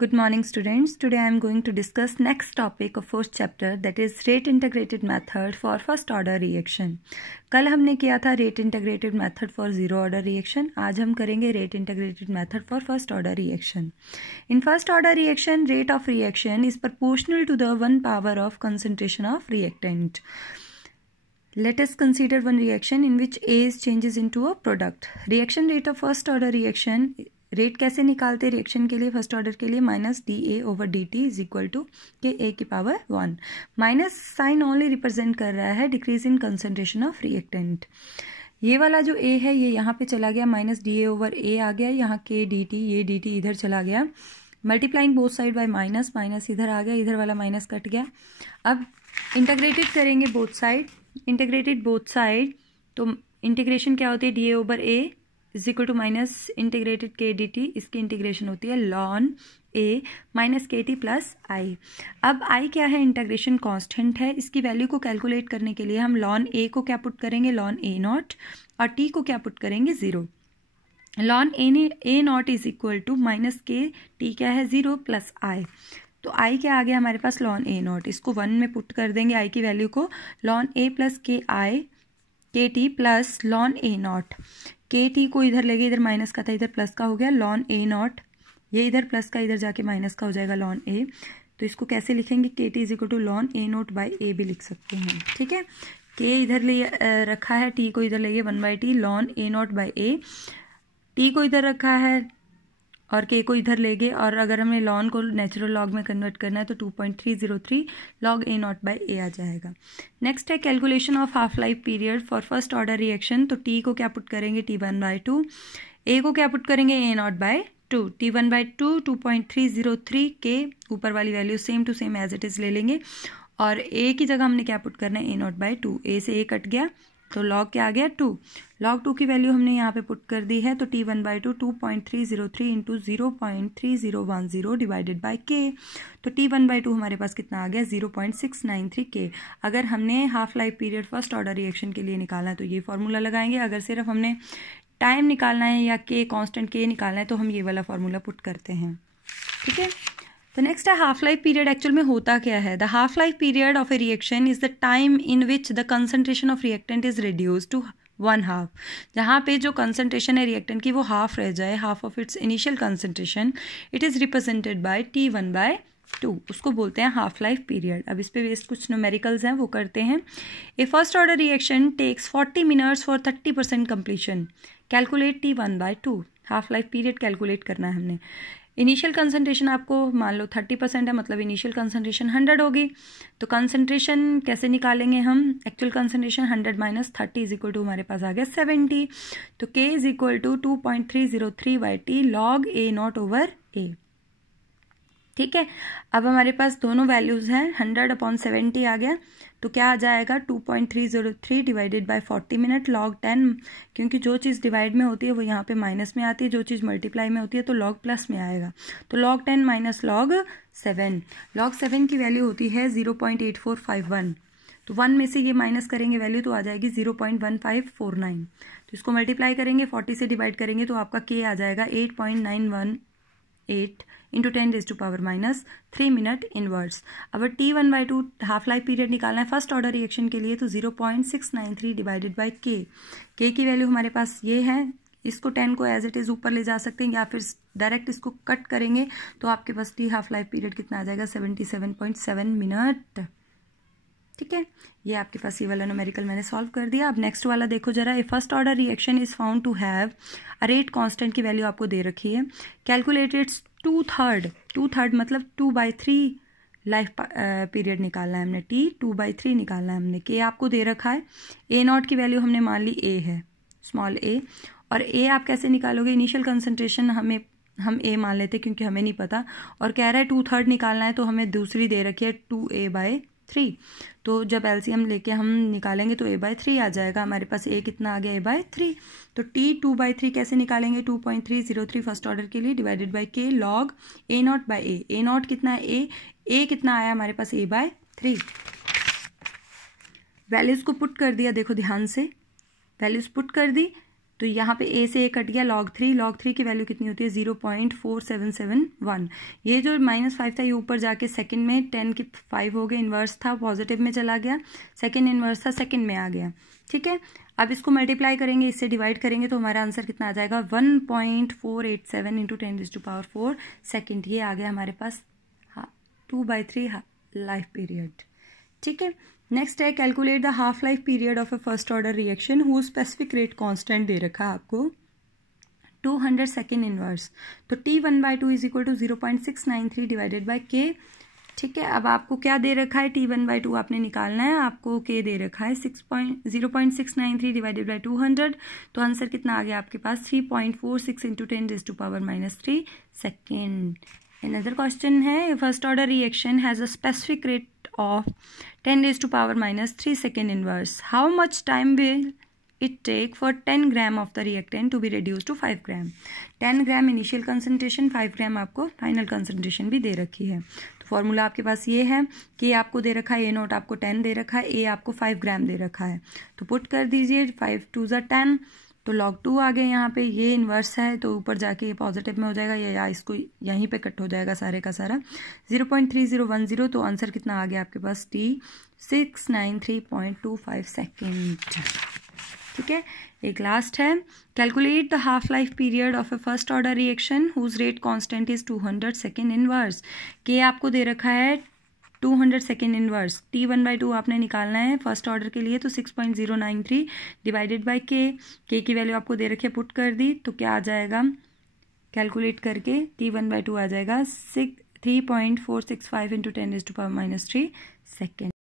Good morning students. Today I am going to discuss next topic of fourth chapter, that is rate integrated method for first order reaction. कल हमने किया था rate integrated method for zero order reaction. आज हम करेंगे rate integrated method for first order reaction. In first order reaction, rate of reaction is proportional to the 1 power of concentration of reactant. Let us consider one reaction in which A changes into a product. Reaction rate of first order reaction, rate कैसे निकालते reaction के लिए first order के लिए, minus d A over d t is equal to k A की power 1. Minus sign only represent कर रहा है decrease in concentration of reactant. ये वाला जो ए है ये यहाँ पे चला गया, माइनस डी ए ओवर ए आ गया, यहाँ के डी टी, ये डी टी इधर चला गया, multiplying both side by minus, minus इधर आ गया, इधर वाला माइनस कट गया. अब इंटीग्रेटेड करेंगे both side, integrated both side तो इंटीग्रेशन क्या होती है, d A over A is equal to minus integrated k d t, इसकी इंटीग्रेशन होती है ln A minus k t plus I. अब आई क्या है, इंटीग्रेशन कांस्टेंट है. इसकी वैल्यू को कैलकुलेट करने के लिए हम लॉन ए को क्या पुट करेंगे, लॉन ए नॉट, और टी को क्या पुट करेंगे, 0. Ln A naught is equal to minus k t क्या है, 0 प्लस आई. तो आई क्या आ गया हमारे पास, लॉन ए नॉट. इसको 1 में पुट कर देंगे आई की वैल्यू को, लॉन ए प्लस के आई के t plus lawn A not. के टी को इधर लेंगे, इधर माइनस का था इधर प्लस का हो गया, लॉन ए नॉट, ये इधर प्लस का इधर जाके माइनस का हो जाएगा लॉन ए. तो इसको कैसे लिखेंगे, K T is equal to ln A not by A भी लिख सकते हैं. ठीक है, के इधर ले रखा है, टी को इधर लेंगे 1 by T, lawn A not by A, T को इधर रखा है और के को इधर लेंगे, और अगर हमें लॉन को नेचुरल लॉग में कन्वर्ट करना है तो 2.303 लॉग ए नॉट बाई ए आ जाएगा. नेक्स्ट है calculation of half life period for first order reaction. तो टी को क्या पुट करेंगे, T1/2, ए को क्या पुट करेंगे, ए नॉट बाई 2, T1/2 2.303 के ऊपर वाली value same to same as it is ले लेंगे, और ए की जगह हमने क्या पुट करना है, ए नॉट बाई 2. ए से ए कट गया तो लॉग क्या आ गया, 2. लॉग 2 की वैल्यू हमने यहाँ पे पुट कर दी है, तो T1/2 2.303 इंटू 0.3010 डिवाइडेड बाई के. तो T1/2 हमारे पास कितना आ गया, 0.693 के. अगर हमने half life period first order reaction के लिए निकालना है तो ये फॉर्मूला लगाएंगे. अगर सिर्फ हमने टाइम निकालना है या के कांस्टेंट के निकालना है तो हम ये वाला फॉर्मूला पुट करते हैं. ठीक है, तो नेक्स्ट है हाफ लाइफ पीरियड. एक्चुअल में होता क्या है, the half life period of a reaction is the time in which the concentration of reactant is reduce to 1/2. जहाँ पे जो कंसंट्रेशन है रिएक्टेंट की वो हाफ रह जाए, half of its initial concentration, it is represented by T1/2. उसको बोलते हैं हाफ लाइफ पीरियड. अब इस पे बेस्ड कुछ न्यूमेरिकल्स हैं वो करते हैं. A first order reaction takes 40 minutes for 30% completion. Calculate T1/2. Half life period calculate करना है हमने. इनिशियल कंसंट्रेशन आपको मान लो 30% है, मतलब इनिशियल कंसंट्रेशन 100 होगी. तो कंसंट्रेशन कैसे निकालेंगे हम, actual concentration 100 minus 30 is equal to हमारे पास आ गया 70. तो K is equal to 2.303 by T log A not over A. ठीक है, अब हमारे पास दोनों वैल्यूज हैं, 100/70 आ गया, तो क्या आ जाएगा 2.303 डिवाइडेड बाय 40 मिनट लॉग 10. क्योंकि जो चीज़ डिवाइड में होती है वो यहाँ पे माइनस में आती है, जो चीज़ मल्टीप्लाई में होती है तो लॉग प्लस में आएगा. तो लॉग 10 माइनस लॉग 7, लॉग 7 की वैल्यू होती है 0.8451. तो 1 में से ये माइनस करेंगे वैल्यू तो आ जाएगी 0.1549. तो इसको मल्टीप्लाई करेंगे, 40 से डिवाइड करेंगे तो आपका के आ जाएगा 8.918 इंटू 10⁻³ मिनट इनवर्स. अब T1/2 हाफ लाइफ पीरियड निकालना है फर्स्ट ऑर्डर रिएक्शन के लिए, तो 0.693 डिवाइडेड बाई के. के की वैल्यू हमारे पास ये है, इसको 10 को एज इट इज ऊपर ले जा सकते हैं या फिर डायरेक्ट इसको कट करेंगे तो आपके पास टी हाफ लाइफ पीरियड कितना आ जाएगा, 77.7 मिनट. ठीक है, ये आपके पास ये वाला न्यूमेरिकल मैंने सॉल्व कर दिया. अब नेक्स्ट वाला देखो जरा. A first order reaction is found to have a rate constant की वैल्यू आपको दे रखी है. कैलकुलेटेड 2/3 मतलब 2/3 लाइफ पीरियड निकालना है हमने, T 2/3 निकालना है हमने. के आपको दे रखा है, ए नॉट की वैल्यू हमने मान ली ए है, स्मॉल ए, और ए आप कैसे निकालोगे, इनिशियल कंसंट्रेशन हम ए मान लेते क्योंकि हमें नहीं पता, और कह रहा है 2/3 निकालना है तो हमें दूसरी दे रखी है 2A/3. तो जब एलसीएम लेके हम निकालेंगे तो A/3 आ जाएगा. हमारे पास ए कितना आ गया, A/3. तो T 2/3 कैसे निकालेंगे, 2.303 फर्स्ट ऑर्डर के लिए डिवाइडेड बाई के log A not by A. A not कितना है, ए कितना आया हमारे पास, A/3. वैल्यूज को पुट कर दिया, देखो ध्यान से वैल्यूज पुट कर दी. तो यहाँ पे ए से ए कट गया, log 3 की वैल्यू कितनी होती है 0.4771। ये जो -5 था ये ऊपर जाके सेकंड में 10 की 5 हो गए, इन्वर्स था पॉजिटिव में चला गया, सेकंड इन्वर्स था सेकंड में आ गया। ठीक है, अब इसको मल्टीप्लाई करेंगे, इससे डिवाइड करेंगे तो हमारा आंसर कितना आ जाएगा 1.487 इंटू 10⁴ सेकेंड। ये आ गया हमारे पास 2/3 लाइफ पीरियड। ठीक है, नेक्स्ट है calculate the half life period of a first order reaction who specific rate constant दे रखा है आपको 200 सेकेंड इनवर्स। तो T1/2 is equal to 0.693 divided by K। ठीक है, अब आपको क्या दे रखा है, T1/2 आपने निकालना है, आपको K दे रखा है 0.693 डिवाइडेड बाय 200। तो आंसर कितना आ गया आपके पास 3.46 इंटू 10⁻³ सेकेंड। अनदर क्वेश्चन है, first order reaction has a specific rate of 10⁻³ second inverse. How much time will it take for 10 gram of the reactant to be reduced to 5 gram। 10 gram initial concentration, 5 ग्राम आपको final concentration भी दे रखी है। तो formula आपके पास ये है कि आपको दे रखा है ए नोट आपको 10 दे रखा है, ए आपको 5 ग्राम दे रखा है। तो पुट कर दीजिए 5 2 ज़ा 10, तो log 2 आ गए यहाँ पे, ये इन्वर्स है तो ऊपर जाके ये पॉजिटिव में हो जाएगा, या इसको यहीं पे कट हो जाएगा सारे का सारा 0.3010। तो आंसर कितना आ गया आपके पास T693.25 सेकेंड। ठीक है, एक लास्ट है, calculate the half life period of a first order reaction whose rate constant is 200 second inverse. के आपको दे रखा है 200 सेकेंड इनवर्स, T1/2 आपने निकालना है फर्स्ट ऑर्डर के लिए, तो 6.093 डिवाइडेड बाय के की वैल्यू आपको दे रखी है, पुट कर दी तो क्या आ जाएगा, कैलकुलेट करके T1/2 आ जाएगा 3.465 इंटू 10⁻³ सेकेंड।